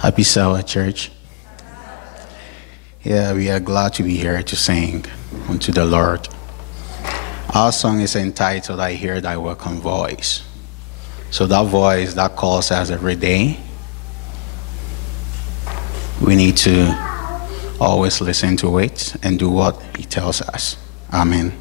Happy Sabbath, church. Yeah, we are glad to be here to sing unto the Lord. Our song is entitled, I Hear Thy Welcome Voice. So that voice that calls us every day, we need to always listen to it and do what He tells us. Amen.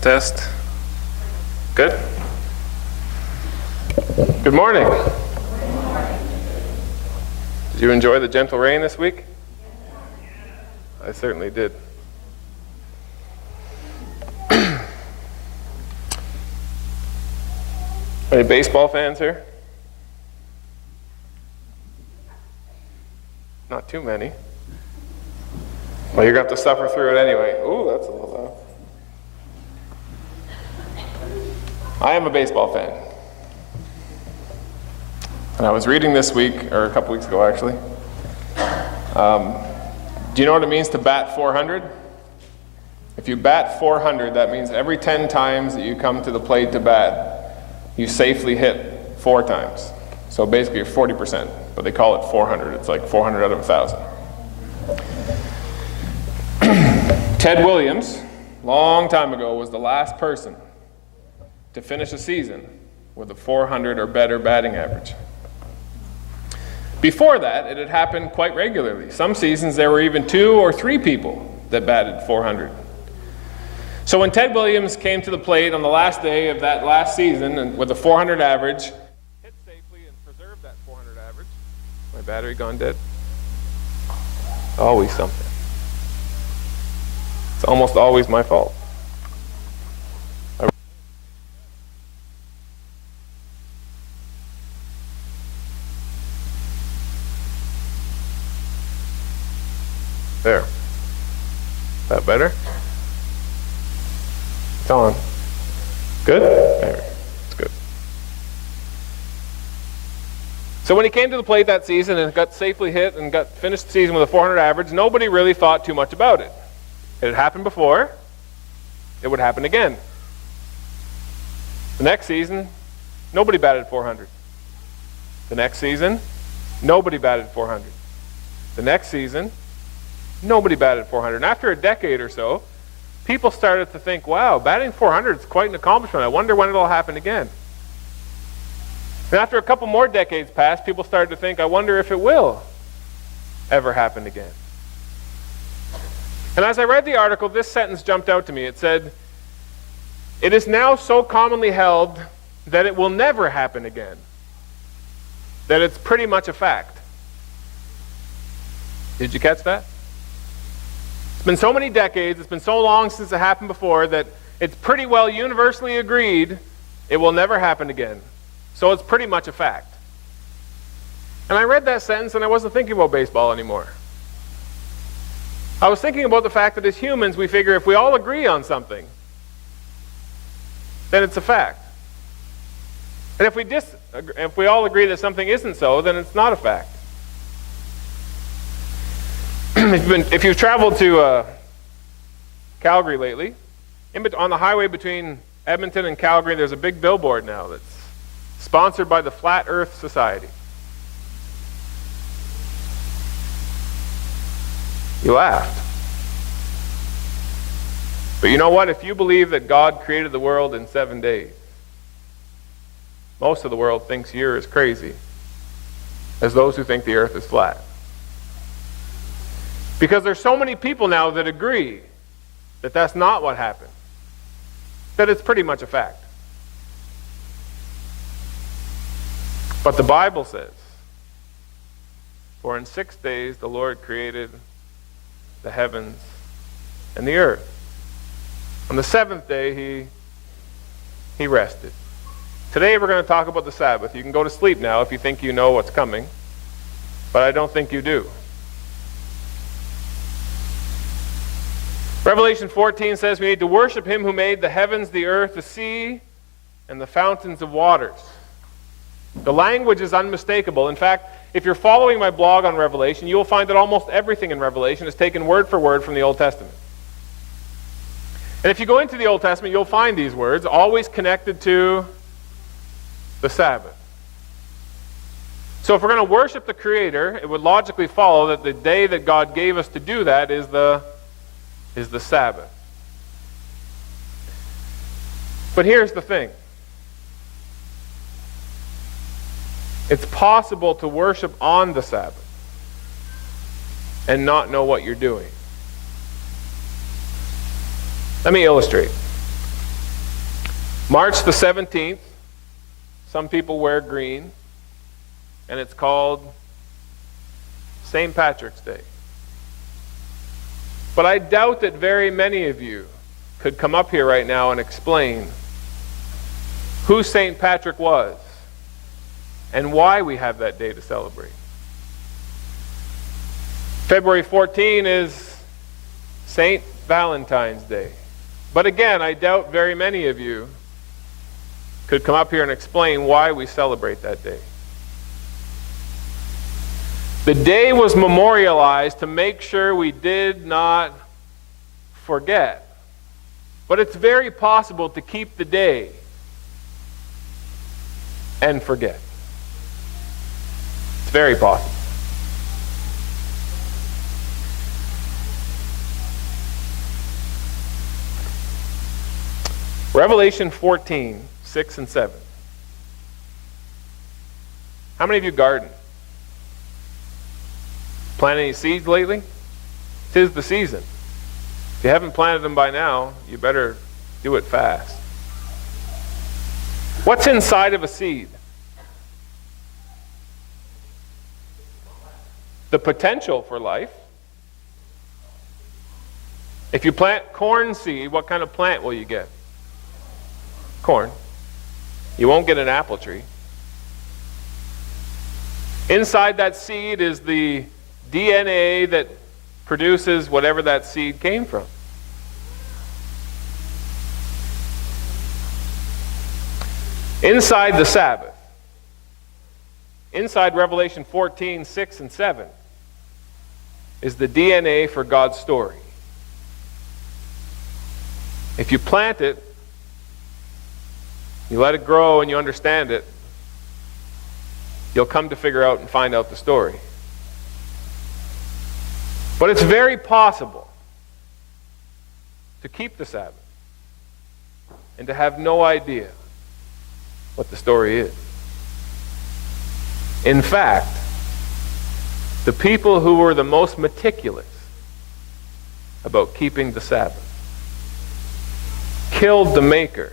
Test. Good? Good morning. Did you enjoy the gentle rain this week? I certainly did. Any baseball fans here? Not too many. Well, you're going to have to suffer through it anyway. Ooh, that's a little loud. I am a baseball fan. And I was reading this week, or a couple weeks ago actually. Do you know what it means to bat 400? If you bat 400, that means every 10 times that you come to the plate to bat, you safely hit 4 times. So basically you're 40%, but they call it 400. It's like 400 out of 1,000. Ted Williams, long time ago, was the last person to finish a season with a 400 or better batting average. Before that, it had happened quite regularly. Some seasons there were even 2 or 3 people that batted 400. So when Ted Williams came to the plate on the last day of that last season and with a 400 average, hit safely and preserved that 400 average. My battery gone dead? Always something. It's almost always my fault. There. Is that better? It's on. Good? There. It's good. So when he came to the plate that season and got safely hit and got finished the season with a 400 average, nobody really thought too much about it. It had happened before. It would happen again. The next season, nobody batted 400. The next season, nobody batted 400. The next season, nobody batted 400. And after a decade or so, people started to think, wow, batting 400 is quite an accomplishment. I wonder when it'll happen again. And after a couple more decades passed, people started to think, I wonder if it will ever happen again. And as I read the article, this sentence jumped out to me. It said, it is now so commonly held that it will never happen again, that it's pretty much a fact. Did you catch that? It's been so many decades, it's been so long since it happened before that it's pretty well universally agreed it will never happen again. So it's pretty much a fact. And I read that sentence and I wasn't thinking about baseball anymore. I was thinking about the fact that as humans we figure if we all agree on something, then it's a fact. And if we all agree that something isn't so, then it's not a fact. If you've traveled to Calgary lately, on the highway between Edmonton and Calgary, there's a big billboard now that's sponsored by the Flat Earth Society. You laughed. But you know what? If you believe that God created the world in 7 days, most of the world thinks you're as crazy as those who think the earth is flat. Because there's so many people now that agree that that's not what happened, that it's pretty much a fact. But the Bible says, for in 6 days the Lord created the heavens and the earth. On the 7th day he rested. Today we're going to talk about the Sabbath. You can go to sleep now if you think you know what's coming, but I don't think you do. Revelation 14 says we need to worship him who made the heavens, the earth, the sea, and the fountains of waters. The language is unmistakable. In fact, if you're following my blog on Revelation, you will find that almost everything in Revelation is taken word for word from the Old Testament. And if you go into the Old Testament, you'll find these words, always connected to the Sabbath. So if we're going to worship the Creator, it would logically follow that the day that God gave us to do that is the Sabbath. But here's the thing. It's possible to worship on the Sabbath and not know what you're doing. Let me illustrate. March the 17th, some people wear green, and it's called St. Patrick's Day. But I doubt that very many of you could come up here right now and explain who St. Patrick was and why we have that day to celebrate. February 14 is St. Valentine's Day. But again, I doubt very many of you could come up here and explain why we celebrate that day. The day was memorialized to make sure we did not forget. But it's very possible to keep the day and forget. It's very possible. Revelation 14, 6 and 7. How many of you garden? Planted any seeds lately? 'Tis the season. If you haven't planted them by now, you better do it fast. What's inside of a seed? The potential for life. If you plant corn seed, what kind of plant will you get? Corn. You won't get an apple tree. Inside that seed is the DNA that produces whatever that seed came from. Inside the Sabbath, inside Revelation 14, 6 and 7, is the DNA for God's story. If you plant it, you let it grow and you understand it, you'll come to figure out and find out the story. But it's very possible to keep the Sabbath and to have no idea what the story is. In fact, the people who were the most meticulous about keeping the Sabbath killed the maker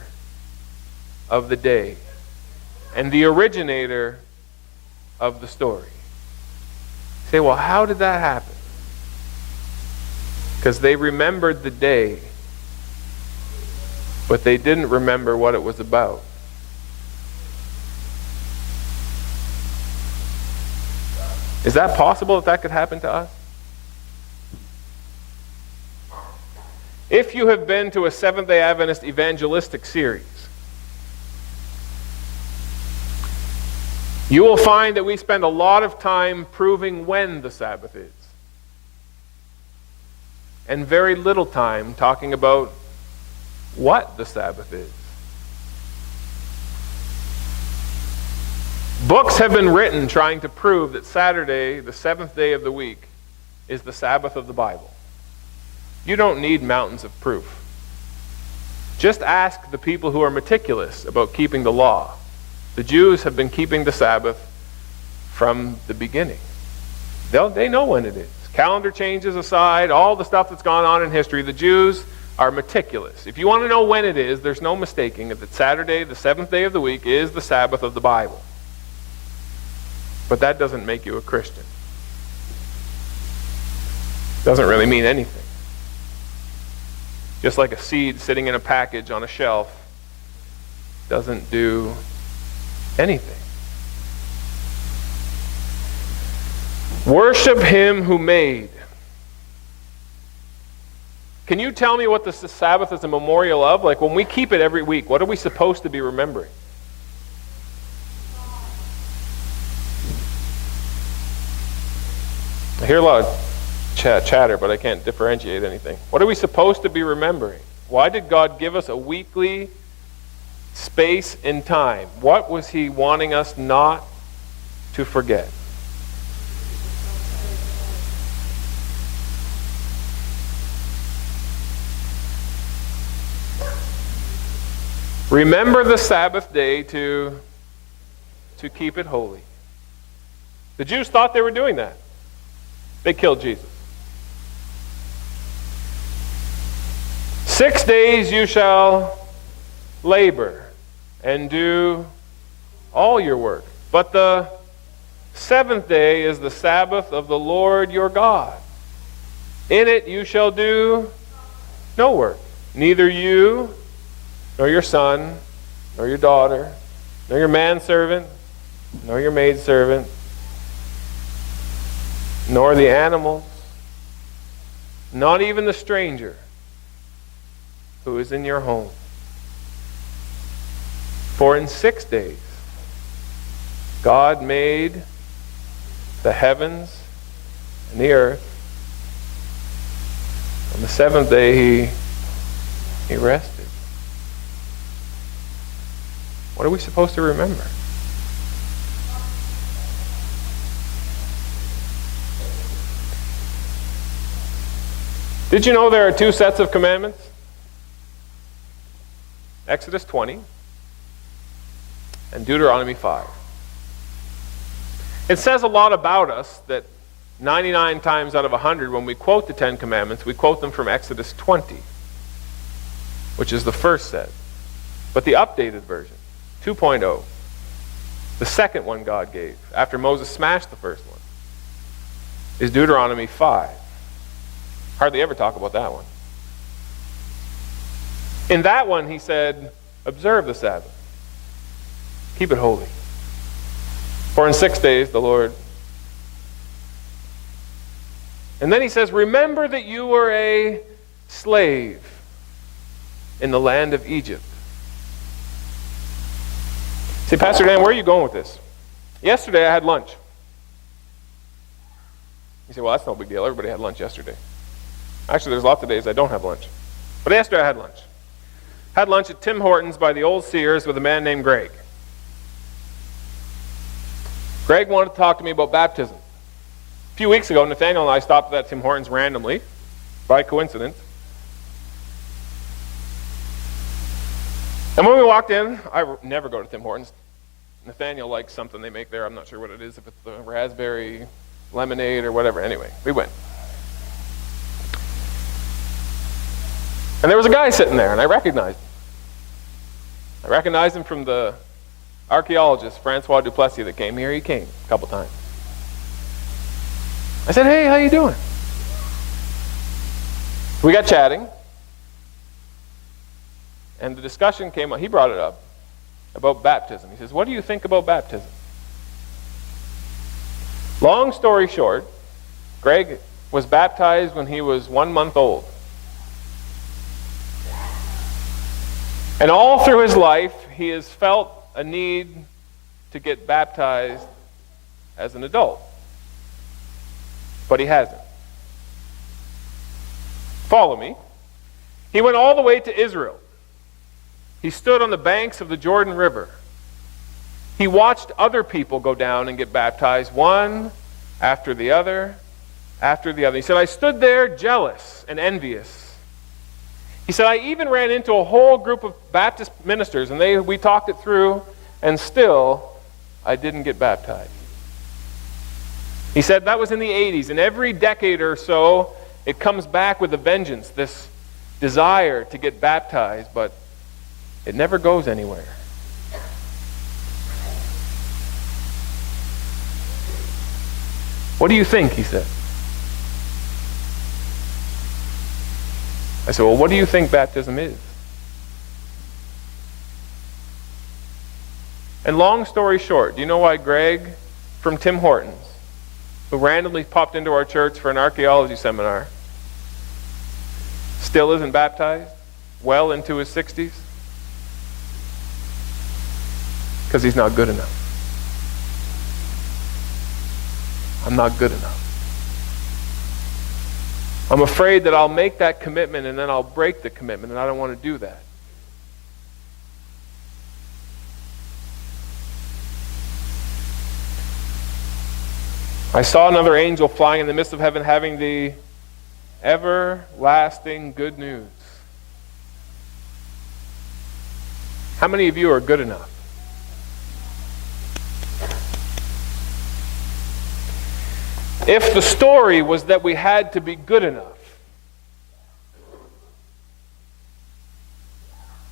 of the day and the originator of the story. You say, well, how did that happen? Because they remembered the day, but they didn't remember what it was about. Is that possible that could happen to us? If you have been to a Seventh-day Adventist evangelistic series, you will find that we spend a lot of time proving when the Sabbath is, and very little time talking about what the Sabbath is. Books have been written trying to prove that Saturday, the seventh day of the week, is the Sabbath of the Bible. You don't need mountains of proof. Just ask the people who are meticulous about keeping the law. The Jews have been keeping the Sabbath from the beginning. They know when it is. Calendar changes aside, all the stuff that's gone on in history, the Jews are meticulous. If you want to know when it is, there's no mistaking it that Saturday, the seventh day of the week, is the Sabbath of the Bible. But that doesn't make you a Christian. Doesn't really mean anything. Just like a seed sitting in a package on a shelf doesn't do anything. Worship him who made. Can you tell me what the Sabbath is a memorial of? Like when we keep it every week, what are we supposed to be remembering? I hear a lot of chatter, but I can't differentiate anything. What are we supposed to be remembering? Why did God give us a weekly space and time? What was he wanting us not to forget? Remember the Sabbath day to keep it holy. The Jews thought they were doing that. They killed Jesus. 6 days you shall labor and do all your work. But the seventh day is the Sabbath of the Lord your God. In it you shall do no work, neither you, nor your son, nor your daughter, nor your manservant, nor your maidservant, nor the animals, not even the stranger who is in your home. For in 6 days God made the heavens and the earth. On the seventh day he rested. What are we supposed to remember? Did you know there are 2 sets of commandments? Exodus 20 and Deuteronomy 5. It says a lot about us that 99 times out of 100 when we quote the 10 commandments, we quote them from Exodus 20, which is the first set. But the updated version, 2.0, the second one God gave after Moses smashed the first one, is Deuteronomy 5. Hardly ever talk about that one. In that one, he said, observe the Sabbath. Keep it holy. For in 6 days the Lord. And then he says, remember that you were a slave in the land of Egypt. See, Pastor Dan, where are you going with this? Yesterday I had lunch. You say, well, that's no big deal. Everybody had lunch yesterday. Actually, there's lots of days I don't have lunch. But yesterday I had lunch. Had lunch at Tim Hortons by the old Sears with a man named Greg. Greg wanted to talk to me about baptism. A few weeks ago, Nathaniel and I stopped at Tim Hortons randomly, by coincidence. And when we walked in, I never go to Tim Hortons. Nathaniel likes something they make there. I'm not sure what it is, if it's the raspberry lemonade or whatever. Anyway, we went. And there was a guy sitting there, and I recognized him. I recognized him from the archaeologist, Francois Duplessis, that came here. He came a couple times. I said, hey, how you doing? We got chatting. And the discussion came up. He brought it up about baptism. He says, what do you think about baptism? Long story short, Greg was baptized when he was 1 month old. And all through his life, he has felt a need to get baptized as an adult. But he hasn't. Follow me. He went all the way to Israel. He stood on the banks of the Jordan River. He watched other people go down and get baptized, one after the other, after the other. He said, I stood there jealous and envious. He said, I even ran into a whole group of Baptist ministers, and we talked it through, and still, I didn't get baptized. He said that was in the 80s, and every decade or so, it comes back with a vengeance, this desire to get baptized, but it never goes anywhere. What do you think? He said. I said, well, what do you think baptism is? And long story short, do you know why Greg from Tim Hortons, who randomly popped into our church for an archaeology seminar, still isn't baptized well into his 60s? Because he's not good enough. I'm not good enough. I'm afraid that I'll make that commitment and then I'll break the commitment, and I don't want to do that. I saw another angel flying in the midst of heaven, having the everlasting good news. How many of you are good enough? If the story was that we had to be good enough,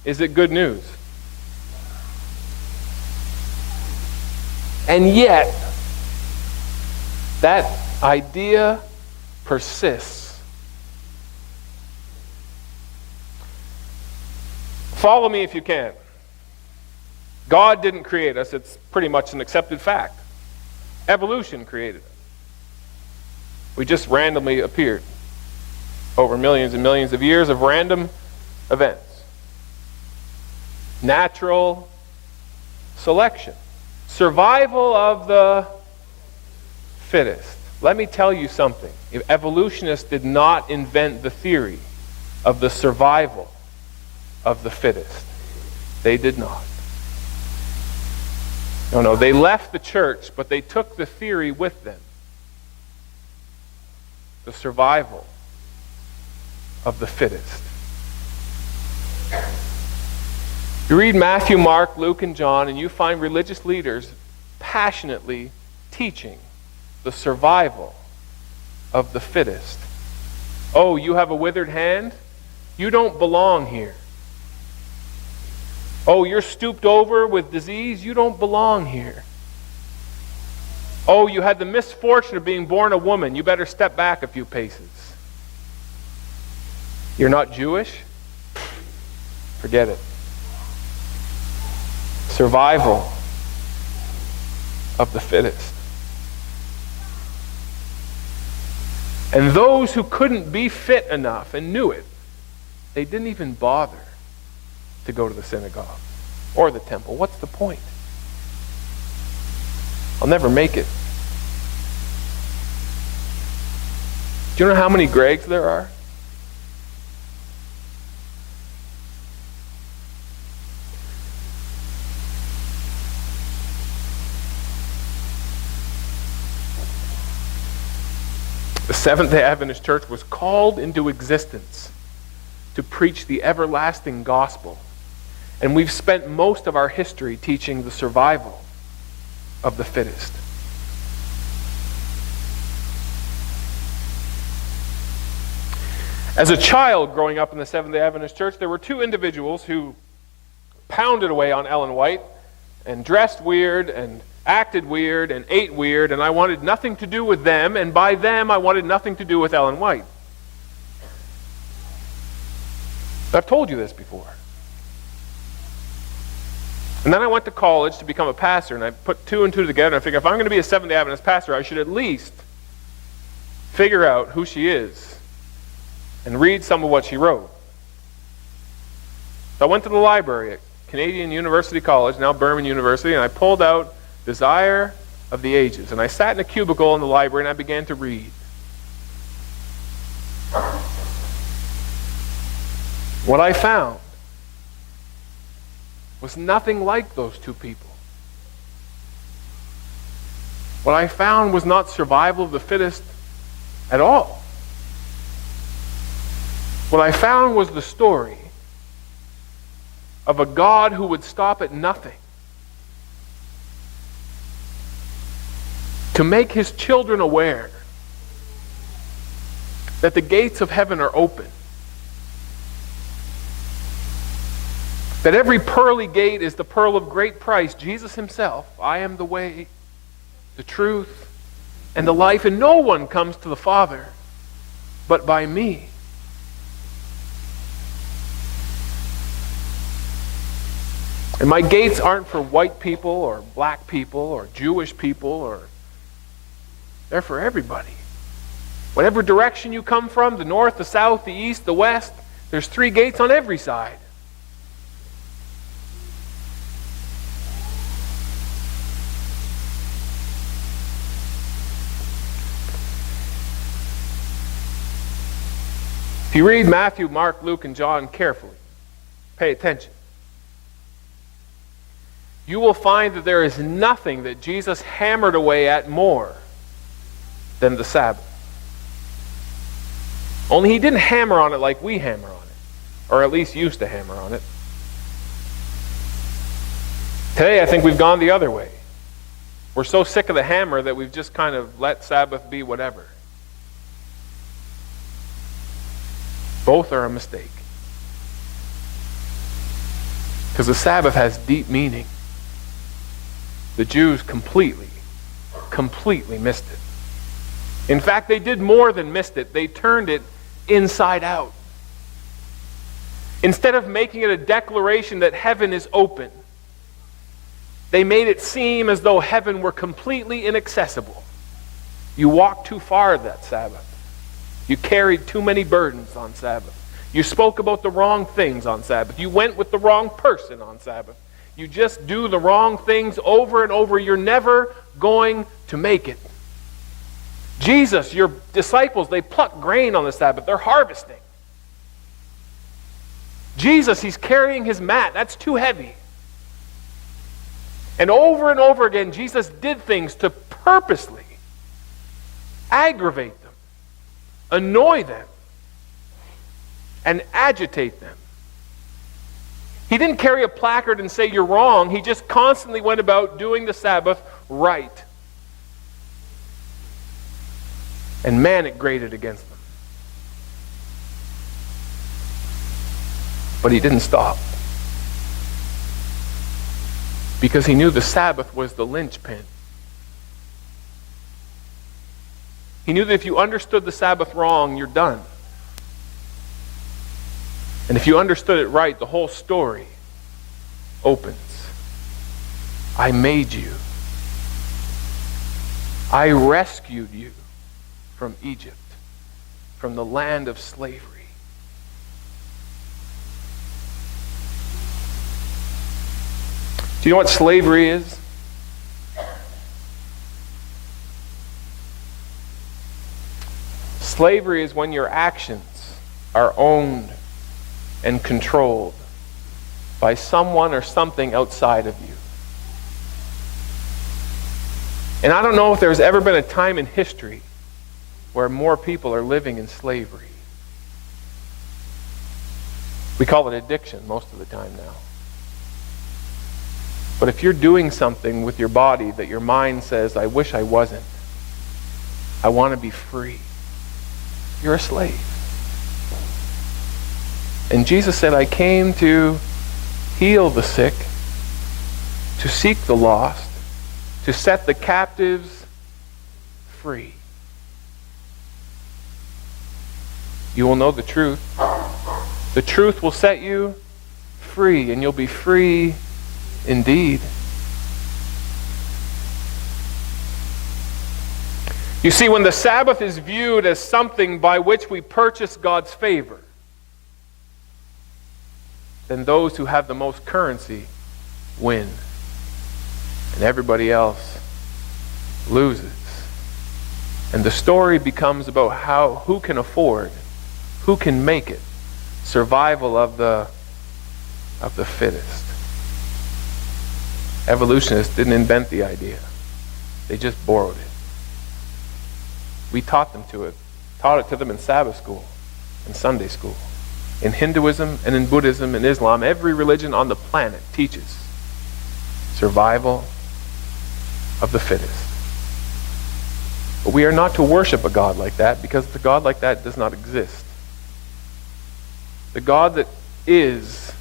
is it good news? And yet, that idea persists. Follow me if you can. God didn't create us. It's pretty much an accepted fact. Evolution created us. We just randomly appeared over millions and millions of years of random events. Natural selection. Survival of the fittest. Let me tell you something. If evolutionists did not invent the theory of the survival of the fittest, they did not. No, they left the church, but they took the theory with them. The survival of the fittest. You read Matthew, Mark, Luke, and John, and you find religious leaders passionately teaching the survival of the fittest. Oh, you have a withered hand? You don't belong here. Oh, you're stooped over with disease? You don't belong here. Oh, you had the misfortune of being born a woman. You better step back a few paces. You're not Jewish? Forget it. Survival of the fittest. And those who couldn't be fit enough and knew it, they didn't even bother to go to the synagogue or the temple. What's the point? I'll never make it. Do you know how many Gregs there are? The Seventh-day Adventist Church was called into existence to preach the everlasting gospel. And we've spent most of our history teaching the survival of the fittest. As a child growing up in the Seventh-day Adventist Church, there were two individuals who pounded away on Ellen White and dressed weird and acted weird and ate weird, and I wanted nothing to do with them, and by them I wanted nothing to do with Ellen White. I've told you this before. And then I went to college to become a pastor, and I put two and two together, and I figured if I'm going to be a Seventh-day Adventist pastor, I should at least figure out who she is and read some of what she wrote. So I went to the library at Canadian University College, now Burman University, and I pulled out Desire of the Ages. And I sat in a cubicle in the library and I began to read. What I found was nothing like those two people. What I found was not survival of the fittest at all. What I found was the story of a God who would stop at nothing to make his children aware that the gates of heaven are open, that every pearly gate is the pearl of great price, Jesus himself. I am the way, the truth, and the life, and no one comes to the Father but by me. And my gates aren't for white people or black people or Jewish people, or they're for everybody. Whatever direction you come from, the north, the south, the east, the west, there's 3 gates on every side. If you read Matthew, Mark, Luke, and John carefully, pay attention, you will find that there is nothing that Jesus hammered away at more than the Sabbath. Only he didn't hammer on it like we hammer on it, or at least used to hammer on it. Today, I think we've gone the other way. We're so sick of the hammer that we've just kind of let Sabbath be whatever. Both are a mistake. Because the Sabbath has deep meaning. The Jews completely missed it. In fact, they did more than missed it. They turned it inside out. Instead of making it a declaration that heaven is open, they made it seem as though heaven were completely inaccessible. You walked too far that Sabbath. You carried too many burdens on Sabbath. You spoke about the wrong things on Sabbath. You went with the wrong person on Sabbath. You just do the wrong things over and over. You're never going to make it. Jesus, your disciples, they pluck grain on the Sabbath. They're harvesting. Jesus, he's carrying his mat. That's too heavy. And over again, Jesus did things to purposely aggravate them, annoy them, and agitate them. He didn't carry a placard and say, "You're wrong." He just constantly went about doing the Sabbath right. And man, it grated against them. But he didn't stop. Because he knew the Sabbath was the linchpin. He knew that if you understood the Sabbath wrong, you're done. And if you understood it right, the whole story opens. I made you. I rescued you from Egypt, from the land of slavery. Do you know what slavery is? Slavery is when your actions are owned and controlled by someone or something outside of you. And I don't know if there's ever been a time in history where more people are living in slavery. We call it addiction most of the time now. But if you're doing something with your body that your mind says, "I wish I wasn't. I want to be free," you're a slave. And Jesus said, "I came to heal the sick, to seek the lost, to set the captives free." You will know the truth. The truth will set you free, and you'll be free indeed. You see, when the Sabbath is viewed as something by which we purchase God's favor, then those who have the most currency win, and everybody else loses. And the story becomes about who can afford, who can make it, survival of the fittest. Evolutionists didn't invent the idea. They just borrowed it. We taught it to them in Sabbath school, in Sunday school. In Hinduism and in Buddhism and Islam, every religion on the planet teaches survival of the fittest. But we are not to worship a God like that, because the God like that does not exist. The God that is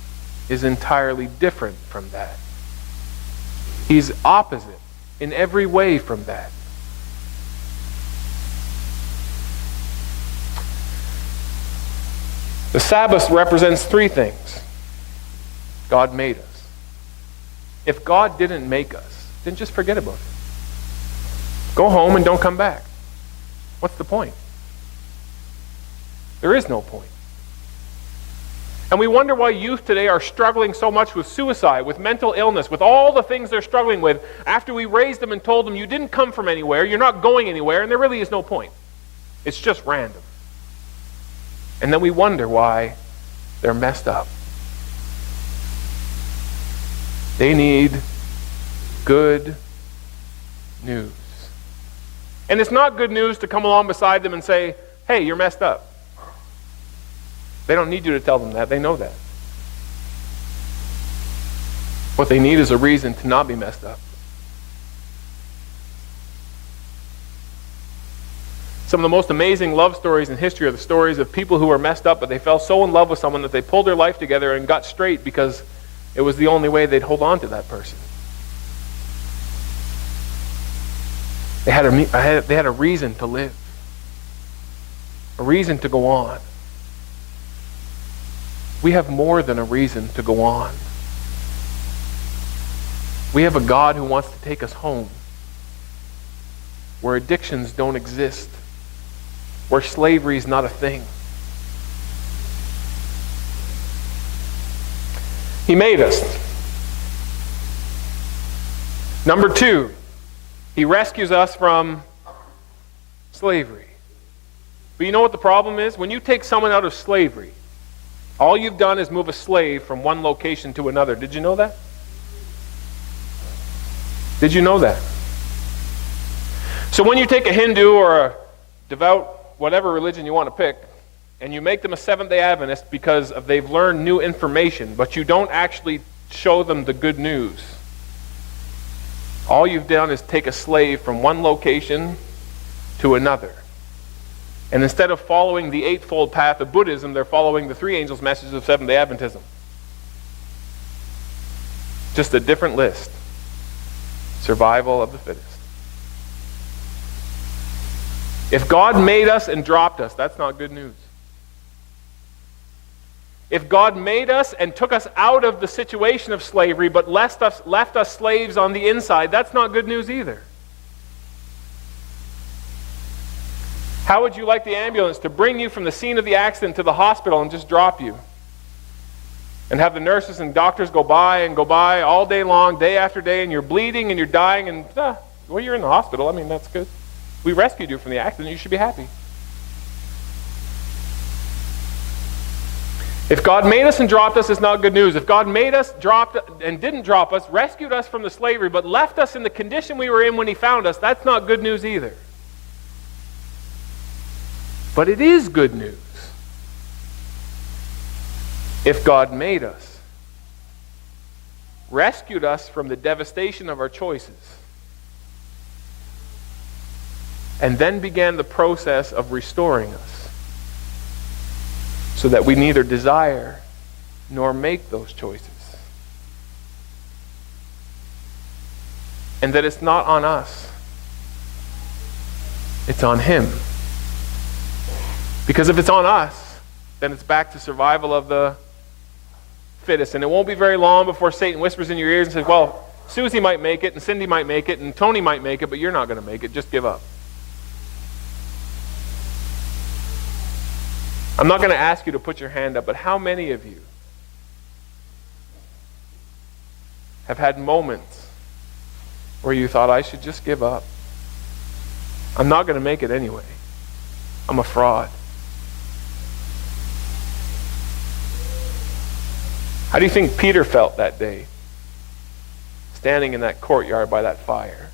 entirely different from that. He's opposite in every way from that. The Sabbath represents three things. God made us. If God didn't make us, then just forget about it. Go home and don't come back. What's the point? There is no point. And we wonder why youth today are struggling so much with suicide, with mental illness, with all the things they're struggling with after we raised them and told them, you didn't come from anywhere, you're not going anywhere, and there really is no point. It's just random. And then we wonder why they're messed up. They need good news. And it's not good news to come along beside them and say, "Hey, you're messed up." They don't need you to tell them that. They know that. What they need is a reason to not be messed up. Some of the most amazing love stories in history are the stories of people who were messed up, but they fell so in love with someone that they pulled their life together and got straight because it was the only way they'd hold on to that person. They had a reason to live, a reason to go on. We have more than a reason to go on. We have a God who wants to take us home, where addictions don't exist, where slavery is not a thing. He made us. Number 2, he rescues us from slavery. But you know what the problem is? When you take someone out of slavery, all you've done is move a slave from one location to another. Did you know that? Did you know that? So when you take a Hindu or a devout, whatever religion you want to pick, and you make them a Seventh-day Adventist because they've learned new information, but you don't actually show them the good news, all you've done is take a slave from one location to another. And instead of following the eightfold path of Buddhism, they're following the three angels' messages of Seventh-day Adventism. Just a different list. Survival of the fittest. If God made us and dropped us, that's not good news. If God made us and took us out of the situation of slavery but left us slaves on the inside, that's not good news either. How would you like the ambulance to bring you from the scene of the accident to the hospital and just drop you? And have the nurses and doctors go by all day long, day after day, and you're bleeding and you're dying, and well, you're in the hospital. I mean, that's good. We rescued you from the accident. You should be happy. If God made us and dropped us, it's not good news. If God made us, dropped, and didn't drop us, rescued us from the slavery, but left us in the condition we were in when he found us, that's not good news either. But it is good news. If God made us, rescued us from the devastation of our choices, and then began the process of restoring us, so that we neither desire nor make those choices. And that it's not on us. It's on him. Because if it's on us, then it's back to survival of the fittest. And it won't be very long before Satan whispers in your ears and says, well, Susie might make it, and Cindy might make it, and Tony might make it, but you're not going to make it. Just give up. I'm not going to ask you to put your hand up, but how many of you have had moments where you thought, I should just give up? I'm not going to make it anyway. I'm a fraud. How do you think Peter felt that day, standing in that courtyard by that fire,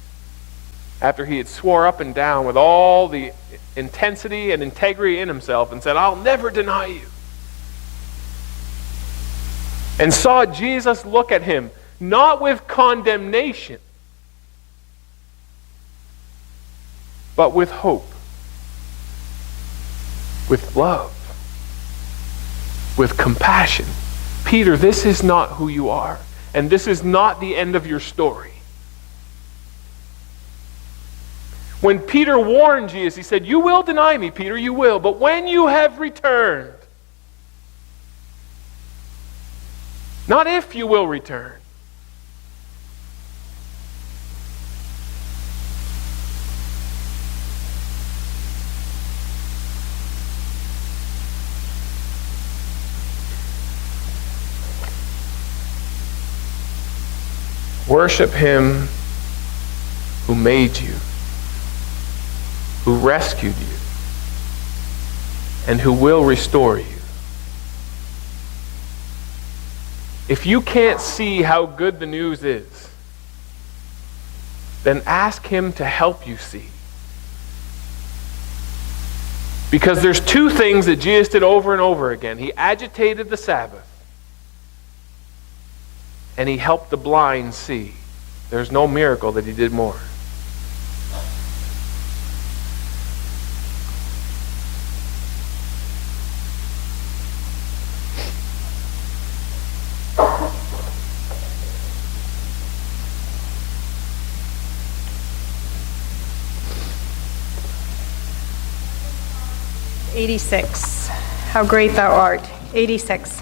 after he had swore up and down with all the intensity and integrity in himself and said, I'll never deny you, and saw Jesus look at him, not with condemnation, but with hope, with love, with compassion? Peter, this is not who you are, and this is not the end of your story. When Peter warned Jesus, he said, you will deny me, Peter, you will, but when you have returned, not if you will return. Worship him who made you, who rescued you, and who will restore you. If you can't see how good the news is, then ask him to help you see. Because there's two things that Jesus did over and over again. He agitated the Sabbath, and he helped the blind see. There's no miracle that he did more. 86. How great thou art. 86.